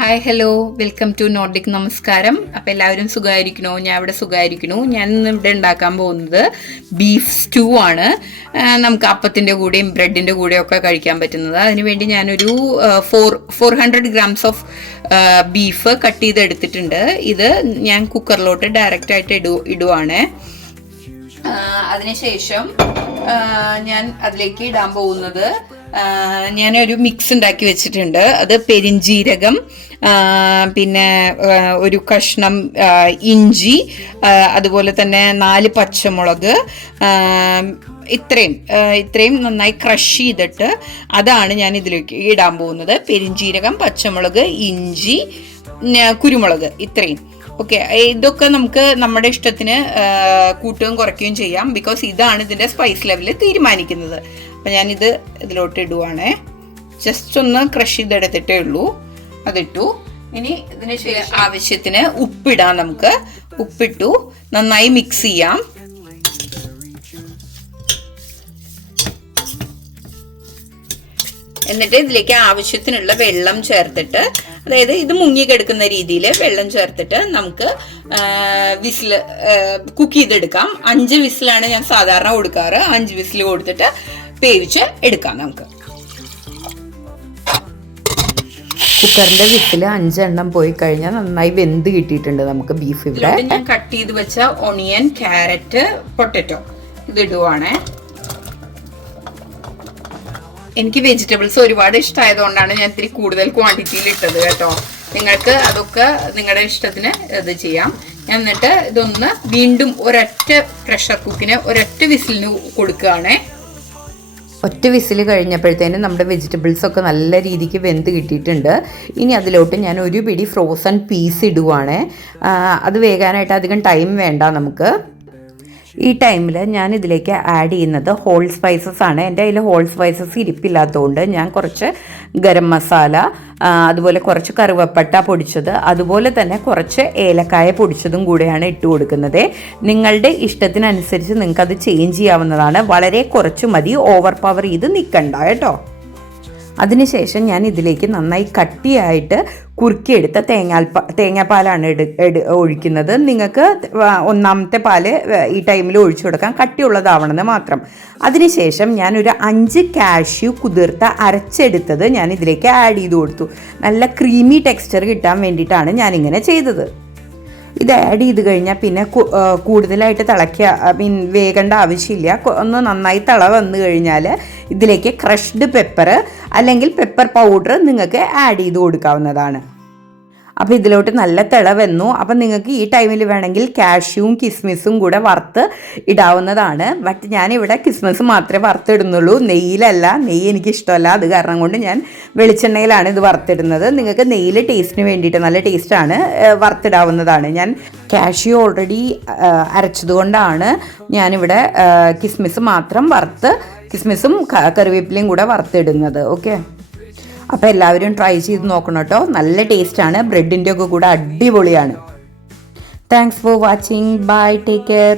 Hi hello welcome to Nordic നമസ്കാരം. അപ്പം എല്ലാവരും സുഖമായിരിക്കണോ? ഞാൻ ഇവിടെ സുഖമായിരിക്കണു. ഞാൻ ഇന്ന് ഇവിടെ ഉണ്ടാക്കാൻ പോകുന്നത് ബീഫ് സ്റ്റൂ ആണ്. നമുക്ക് അപ്പത്തിൻ്റെ കൂടെയും ബ്രെഡിൻ്റെ കൂടെയും ഒക്കെ കഴിക്കാൻ പറ്റുന്നത്. അതിനുവേണ്ടി ഞാനൊരു 400 ഗ്രാംസ് ഓഫ് ബീഫ് കട്ട് ചെയ്തെടുത്തിട്ടുണ്ട്. ഇത് ഞാൻ കുക്കറിലോട്ട് ഡയറക്റ്റായിട്ട് ഇടുവാണ്. അതിനുശേഷം ഞാൻ അതിലേക്ക് ഇടാൻ പോകുന്നത്, ഞാനൊരു മിക്സ് ഉണ്ടാക്കി വെച്ചിട്ടുണ്ട്. അത് പെരിഞ്ജീരകം, പിന്നെ ഒരു കഷ്ണം ഇഞ്ചി, അതുപോലെ തന്നെ 4 പച്ചമുളക്, ഇത്രയും നന്നായി ക്രഷ് ചെയ്തിട്ട് അതാണ് ഞാൻ ഇതിലേക്ക് ഇടാൻ പോകുന്നത്. പെരിഞ്ജീരകം, പച്ചമുളക്, ഇഞ്ചി, കുരുമുളക്, ഇത്രയും. ഓക്കെ, ഇതൊക്കെ നമുക്ക് നമ്മുടെ ഇഷ്ടത്തിന് കൂട്ടുകയും കുറയ്ക്കുകയും ചെയ്യാം. ബിക്കോസ് ഇതാണ് ഇതിൻ്റെ സ്പൈസ് ലെവൽ തീരുമാനിക്കുന്നത്. അപ്പം ഞാനിത് ഇതിലോട്ട് ഇടുവാണേ. ജസ്റ്റ് ഒന്ന് ക്രഷ് ചെയ്തെടുത്തിട്ടേ ഉള്ളൂ. അതിട്ടു. ഇനി ഇതിന് ആവശ്യത്തിന് ഉപ്പിടാം. നമുക്ക് ഉപ്പിട്ടു നന്നായി മിക്സ് ചെയ്യാം. എന്നിട്ട് ഇതിലേക്ക് ആവശ്യത്തിനുള്ള വെള്ളം ചേർത്തിട്ട്, അതായത് ഇത് മുങ്ങിക്കെടുക്കുന്ന രീതിയിൽ വെള്ളം ചേർത്തിട്ട് നമുക്ക് കുക്ക് ചെയ്തെടുക്കാം. 5 വിസിലാണ് ഞാൻ സാധാരണ കൊടുക്കാറ്. 5 വിസിൽ കൊടുത്തിട്ട് വേവിച്ച് എടുക്കാം നമുക്ക്. കുക്കറിന്റെ വിസിൽ 5 എണ്ണം പോയി കഴിഞ്ഞാൽ നന്നായി വെന്ത് കിട്ടിയിട്ടുണ്ട് നമുക്ക് ബീഫ്. ഇവിടെ ഞാൻ കട്ട് ചെയ്ത് വെച്ച ഓണിയൻ, ക്യാരറ്റ്, പൊട്ടറ്റോ ഇതിടുവാണ്. എനിക്ക് വെജിറ്റബിൾസ് ഒരുപാട് ഇഷ്ടമായതുകൊണ്ടാണ് ഞാൻ ഇത്തിരി കൂടുതൽ ക്വാണ്ടിറ്റിയിൽ ഇട്ടത് കേട്ടോ. നിങ്ങൾക്ക് അതൊക്കെ നിങ്ങളുടെ ഇഷ്ടത്തിന് ഇത് ചെയ്യാം. എന്നിട്ട് ഇതൊന്ന് വീണ്ടും ഒരൊറ്റ പ്രഷർ കുക്കിന് ഒരൊറ്റ വിസിലിന് കൊടുക്കുകയാണേ. ഒറ്റ വിസിൽ കഴിഞ്ഞപ്പോഴത്തേനും നമ്മുടെ വെജിറ്റബിൾസ് ഒക്കെ നല്ല രീതിക്ക് വെന്ത് കിട്ടിയിട്ടുണ്ട്. ഇനി അതിലോട്ട് ഞാൻ ഒരു പിടി ഫ്രോസൺ പീസ് ഇടുവാണ്. അത് വേകാനായിട്ട് അധികം ടൈം വേണ്ട നമുക്ക്. ഈ ടൈമിൽ ഞാൻ ഇതിലേക്ക് ആഡ് ചെയ്യുന്നത് ഹോൾ സ്പൈസസ് ആണ്. എൻ്റെ കയ്യിൽ ഹോൾ സ്പൈസസ് ഇരിപ്പില്ലാത്തതുകൊണ്ട് ഞാൻ കുറച്ച് ഗരം മസാല, അതുപോലെ കുറച്ച് കറുവപ്പട്ട പൊടിച്ചത്, അതുപോലെ തന്നെ കുറച്ച് ഏലക്കായ പൊടിച്ചതും കൂടെയാണ് ഇട്ട് കൊടുക്കുന്നത്. നിങ്ങളുടെ ഇഷ്ടത്തിനനുസരിച്ച് നിങ്ങൾക്കത് ചേഞ്ച് ചെയ്യാവുന്നതാണ്. വളരെ കുറച്ച് മതി, ഓവർ പവർ ചെയ്ത് നിൽക്കണ്ട കേട്ടോ. അതിനുശേഷം ഞാൻ ഇതിലേക്ക് നന്നായി കട്ടിയായിട്ട് കുറുക്കിയെടുത്ത തേങ്ങാപ്പാലാണ് ഒഴിക്കുന്നത്. നിങ്ങൾക്ക് ഒന്നാമത്തെ പാല് ഈ ടൈമിൽ ഒഴിച്ചു കൊടുക്കാം, കട്ടിയുള്ളതാവണമെന്ന് മാത്രം. അതിനുശേഷം ഞാനൊരു 5 കാഷ്യൂ കുതിർത്ത അരച്ചെടുത്തത് ഞാൻ ഇതിലേക്ക് ആഡ് ചെയ്ത് കൊടുത്തു. നല്ല ക്രീമി ടെക്സ്ചർ കിട്ടാൻ വേണ്ടിയിട്ടാണ് ഞാനിങ്ങനെ ചെയ്തത്. ഇത് ആഡ് ചെയ്ത് കഴിഞ്ഞാൽ പിന്നെ കൂടുതലായിട്ട് വേകേണ്ട ആവശ്യമില്ല. ഒന്ന് നന്നായി വന്നു കഴിഞ്ഞാൽ ഇതിലേക്ക് ക്രഷ്ഡ് പെപ്പർ അല്ലെങ്കിൽ പെപ്പർ പൗഡർ നിങ്ങൾക്ക് ആഡ് ചെയ്ത് കൊടുക്കാവുന്നതാണ്. അപ്പോൾ ഇതിലോട്ട് നല്ല വന്നു. അപ്പം നിങ്ങൾക്ക് ഈ ടൈമിൽ വേണമെങ്കിൽ കാഷ്യൂവും കിസ്മിസും കൂടെ വറുത്ത് ഇടാവുന്നതാണ്. ബട്ട് ഞാനിവിടെ കിസ്മിസ് മാത്രമേ വറുത്തിടുന്നുള്ളൂ, നെയ്യിലല്ല. നെയ്യ് എനിക്കിഷ്ടമല്ല, അത് കാരണം കൊണ്ട് ഞാൻ വെളിച്ചെണ്ണയിലാണ് ഇത് വറുത്തിടുന്നത്. നിങ്ങൾക്ക് നെയ്യിൽ ടേസ്റ്റിന് വേണ്ടിയിട്ട് നല്ല ടേസ്റ്റാണ്, വറുത്തിടാവുന്നതാണ്. ഞാൻ കാഷ്യൂ ഓൾറെഡി അരച്ചതുകൊണ്ടാണ് ഞാനിവിടെ കിസ്മിസ് മാത്രം കിസ്മിസും കറിവേപ്പിലയും കൂടെ വറുത്തിടുന്നത്. ഓക്കെ, അപ്പോൾ എല്ലാവരും ട്രൈ ചെയ്ത് നോക്കണം കേട്ടോ. നല്ല ടേസ്റ്റാണ്, ബ്രെഡിൻ്റെ ഒക്കെ കൂടെ അടിപൊളിയാണ്. Thanks for watching. Bye, take care.